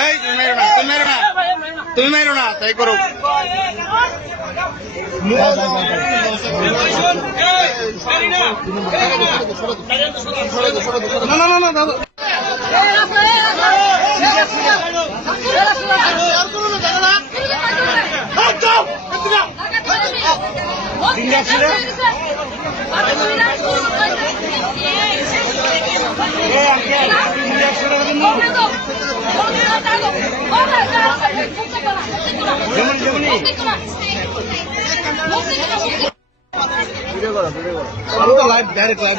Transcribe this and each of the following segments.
এই তুমি মেরো না তুমি মেরো না তুমি মেরো না তাই করো না না না না দাদা লাইভ ডাইরেক্ট লাইভ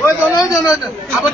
ওই আবার